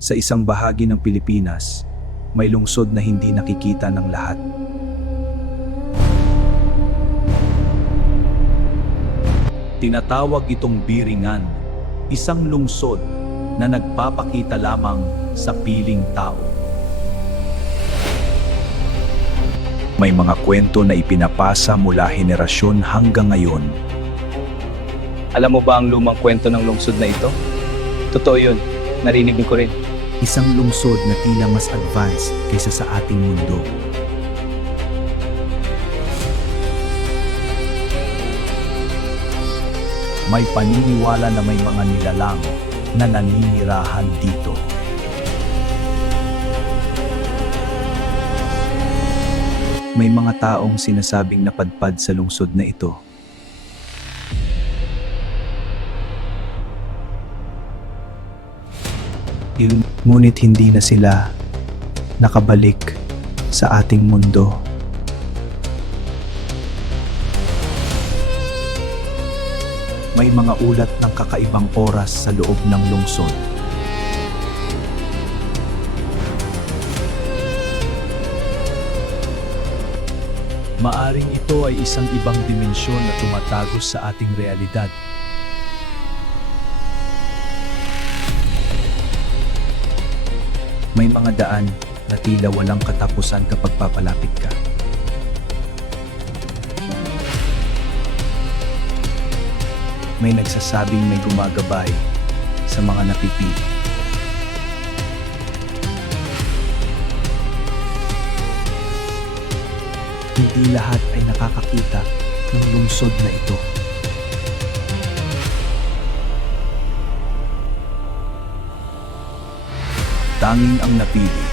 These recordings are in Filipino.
Sa isang bahagi ng Pilipinas, may lungsod na hindi nakikita ng lahat. Tinatawag itong Biringan, isang lungsod na nagpapakita lamang sa piling tao. May mga kwento na ipinapasa mula henerasyon hanggang ngayon. Alam mo ba ang lumang kwento ng lungsod na ito? Totoo yun. Narinig ko rin. Isang lungsod na tila mas advanced kaysa sa ating mundo. May paniniwala na may mga nilalang na naninirahan dito. May mga taong sinasabing napadpad sa lungsod na ito. Ngunit hindi na sila nakabalik sa ating mundo. May mga ulat ng kakaibang oras sa loob ng lungsod. Maaring ito ay isang ibang dimensyon na tumatagos sa ating realidad. May mga daan na tila walang katapusan kapag papalapit ka. May nagsasabing may gumagabay sa mga napipili. Hindi lahat ay nakakakita ng lungsod na ito. Tanging ang napili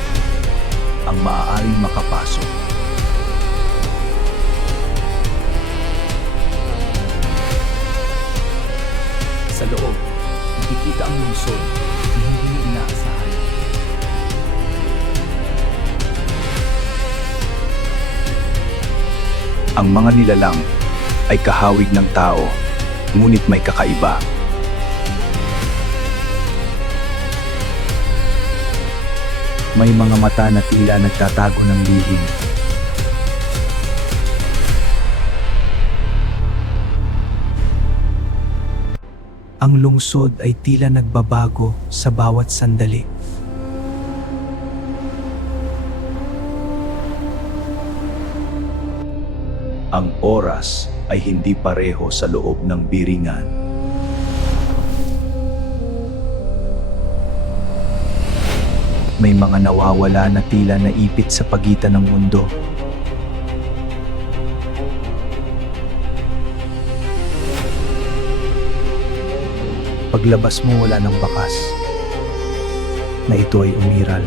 ang maaaring makapasok. Sa loob, nakikita ang lungsod na hindi inaasahan. Ang mga nilalang ay kahawig ng tao, ngunit may kakaiba. May mga mata na tila nagtatago ng lihim. Ang lungsod ay tila nagbabago sa bawat sandali. Ang oras ay hindi pareho sa loob ng Biringan. May mga nawawala na tila naipit sa pagitan ng mundo. Paglabas mo wala ng bakas na ito ay umiral.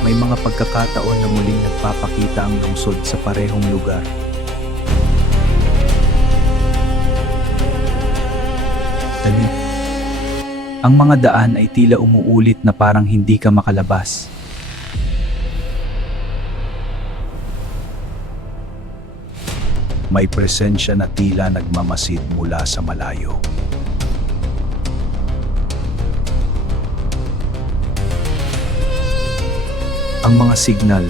May mga pagkakataon na muling nagpapakita ang lungsod sa parehong lugar. Ang mga daan ay tila umuulit na parang hindi ka makalabas. May presensya na tila nagmamasid mula sa malayo. Ang mga signal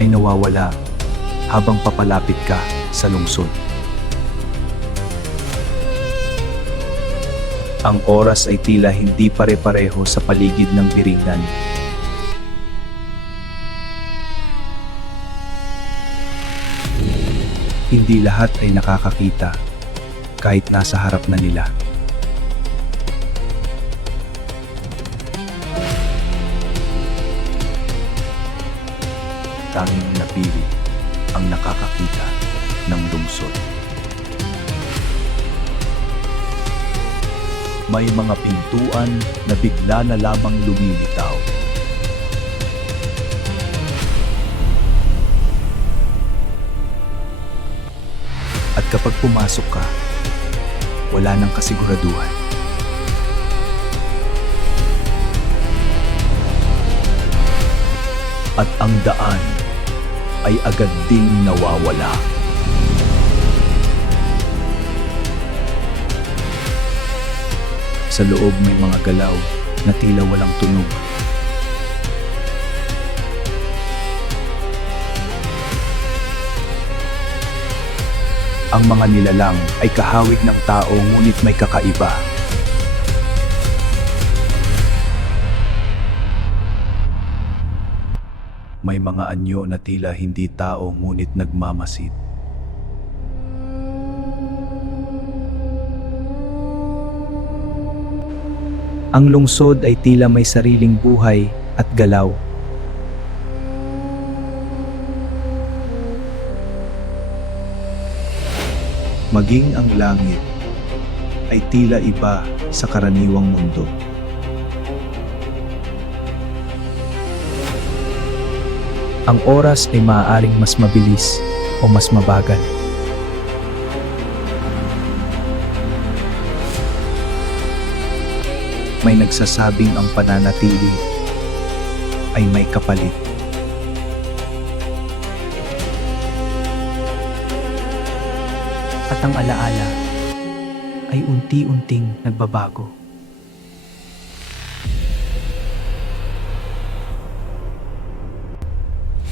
ay nawawala habang papalapit ka sa lungsod. Ang oras ay tila hindi pare-pareho sa paligid ng Biringan. Hindi lahat ay nakakakita kahit nasa harap na nila. Tanging napili ang nakakakita ng lungsod. May mga pintuan na bigla na lamang lumilitaw. At kapag pumasok ka, wala nang kasiguraduhan. At ang daan ay agad ding nawawala. Sa loob may mga galaw na tila walang tunog. Ang mga nilalang ay kahawig ng tao ngunit may kakaiba. May mga anyo na tila hindi tao ngunit nagmamasid. Ang lungsod ay tila may sariling buhay at galaw. Maging ang langit ay tila iba sa karaniwang mundo. Ang oras ay maaaring mas mabilis o mas mabagal. May nagsasabing ang pananatili ay may kapalit. At ang alaala ay unti-unting nagbabago.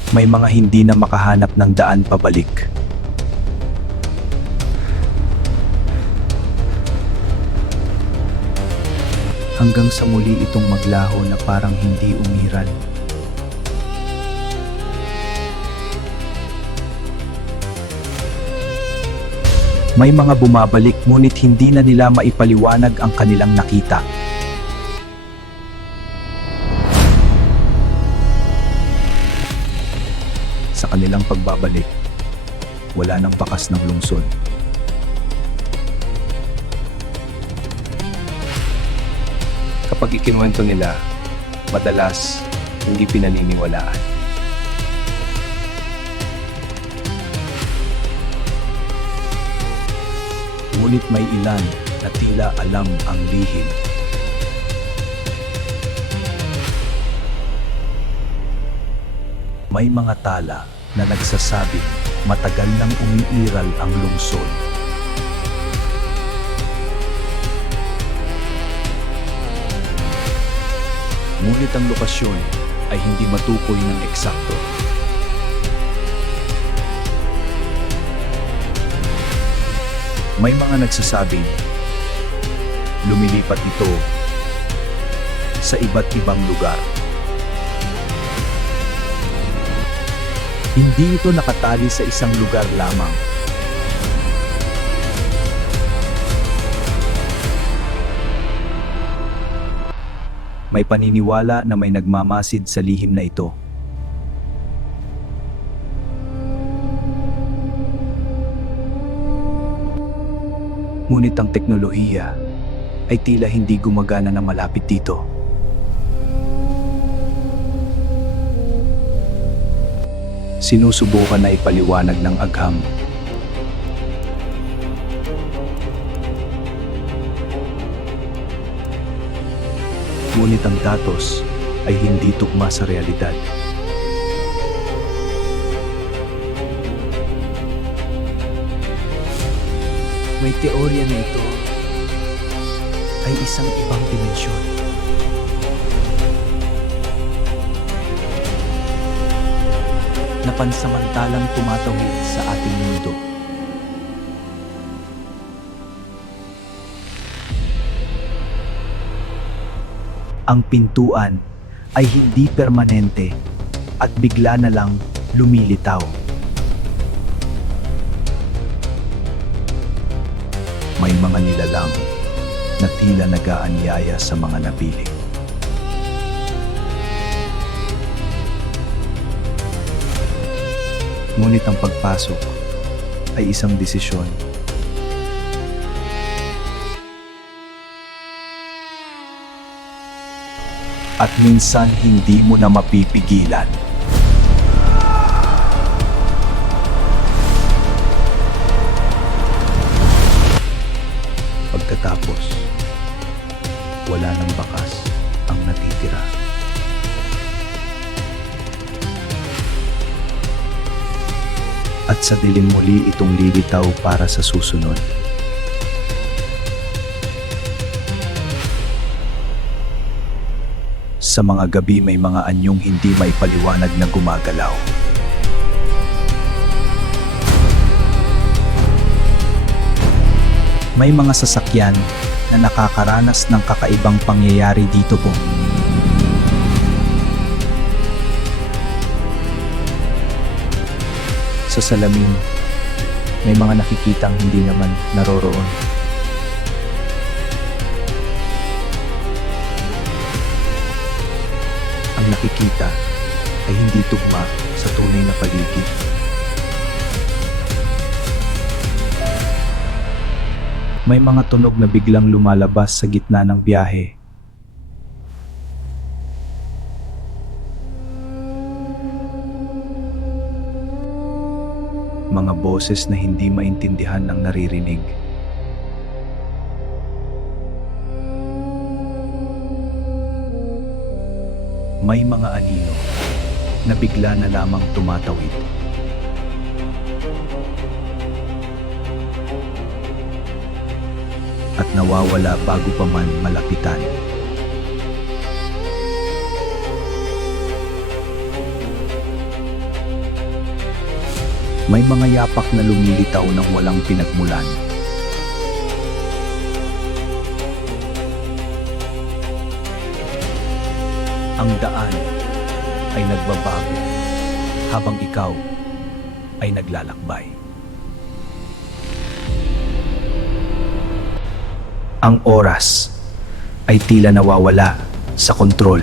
May mga hindi na makahanap ng daan pabalik. Hanggang sa muli itong maglaho na parang hindi umiral. May mga bumabalik ngunit hindi na nila maipaliwanag ang kanilang nakita. Sa kanilang pagbabalik, wala nang bakas ng lungsod. Kapag ikinuwento nila, madalas hindi pinaniniwalaan. Ngunit may ilan na tila alam ang lihim. May mga tala na nagsasabi matagal nang umiiral ang lungsod. Ngunit ang lokasyon ay hindi matukoy ng eksakto. May mga nagsasabi, lumilipat ito sa iba't ibang lugar. Hindi ito nakatali sa isang lugar lamang. May paniniwala na may nagmamasid sa lihim na ito. Ngunit ang teknolohiya ay tila hindi gumagana na malapit dito. Sinusubukan na ipaliwanag ng agham. Ngunit ang datos ay hindi tugma sa realidad. May teorya na ito ay isang ibang dimensyon. Na pansamantalang tumatawid sa ating mundo. Ang pintuan ay hindi permanente at bigla na lang lumilitaw. May mga nilalang na tila nag-aanyaya sa mga napili. Ngunit ang pagpasok ay isang desisyon. At minsan hindi mo na mapipigilan. Pagkatapos, wala nang bakas ang natitira. At sa dilim muli itong lilitaw para sa susunod. Sa mga gabi may mga anyong hindi maipaliwanag na gumagalaw. May mga sasakyan na nakakaranas ng kakaibang pangyayari dito po. Sa salamin, may mga nakikitang hindi naman naroroon. Ang nakikita ay hindi tugma sa tunay na paligid. May mga tunog na biglang lumalabas sa gitna ng biyahe. Mga boses na hindi maintindihan ng naririnig. May mga anino na bigla na lamang tumatawid. At nawawala bago pa man malapitan. May mga yapak na lumilitaw ng walang pinagmulan. Ang daan ay nagbabago habang ikaw ay naglalakbay. Ang oras ay tila nawawala sa kontrol.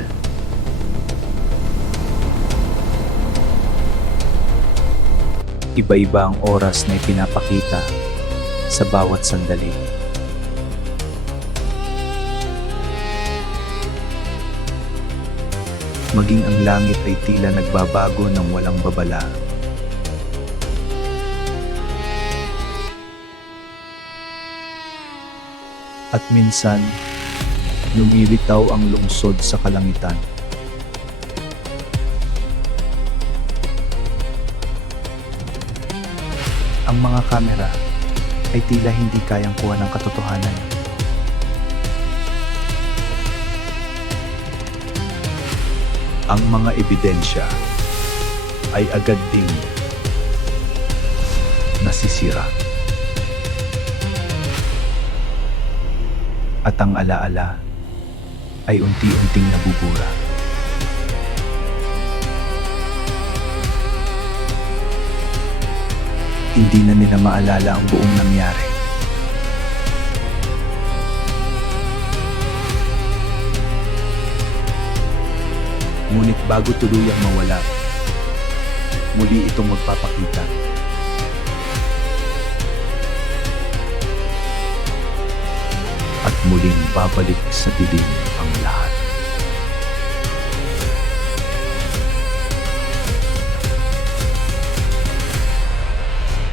Iba-iba ang oras na ipinapakita sa bawat sandali. Maging ang langit ay tila nagbabago ng walang babala. At minsan, lumilitaw ang lungsod sa kalangitan. Ang mga kamera ay tila hindi kayang kuha ng katotohanan. Ang mga ebidensya ay agad ding nasisira. At ang alaala ay unti-unting nabubura. Hindi na nila maalala ang buong nangyari. Ngunit bago tuluyang mawala, muli itong magpapakita. At muling babalik sa dilim ang lahat.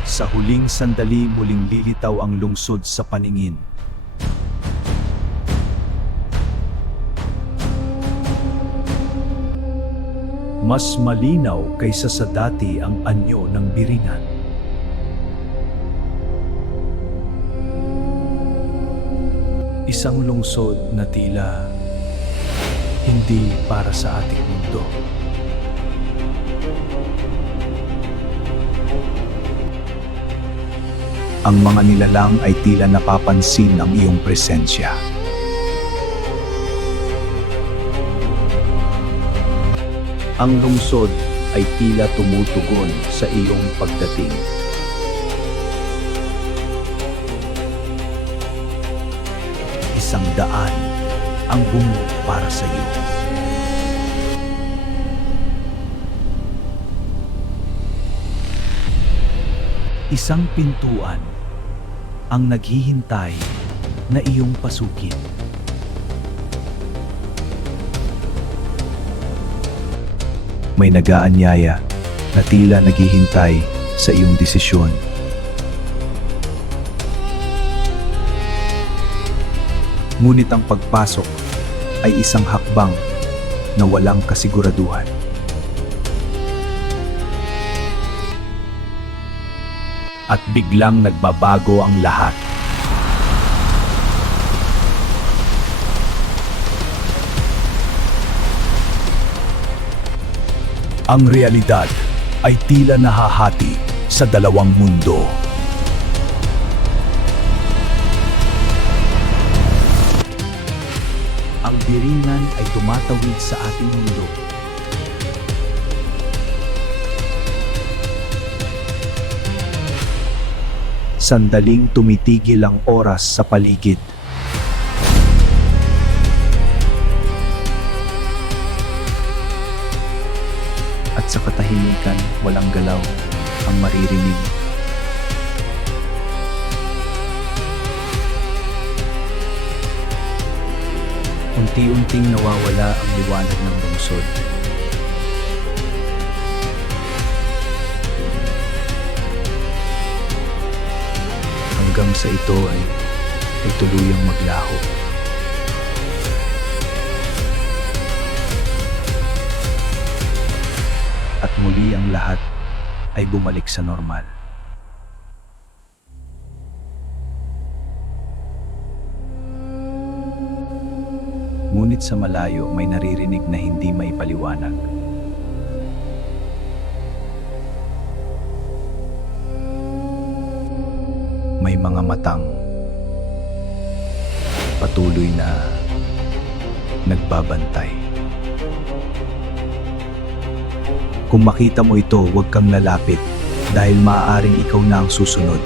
Sa huling sandali muling lilitaw ang lungsod sa paningin. Mas malinaw kaysa sa dati ang anyo ng Biringan. Isang lungsod na tila hindi para sa ating mundo. Ang mga nilalang ay tila napapansin ang iyong presensya. Ang lungsod ay tila tumutugon sa iyong pagdating. Isang daan ang bumuo para sa iyo. Isang pintuan ang naghihintay na iyong pasukin. May nag-aanyaya na tila naghihintay sa iyong desisyon. Ngunit ang pagpasok ay isang hakbang na walang kasiguraduhan. At biglang nagbabago ang lahat. Ang realidad ay tila nahahati sa dalawang mundo. Ang biringan ay tumatawid sa ating mundo. Sandaling tumitigil ang oras sa paligid. At sa katahimikan, walang galaw ang maririnig. Unti-unting nawawala ang liwanag ng lungsod. Hanggang sa ito ay tuluyang maglaho. At muli ang lahat ay bumalik sa normal. Ngunit sa malayo may naririnig na hindi maipaliwanag. May mga matang patuloy na nagbabantay. Kung makita mo ito, huwag kang lalapit dahil maaaring ikaw na ang susunod.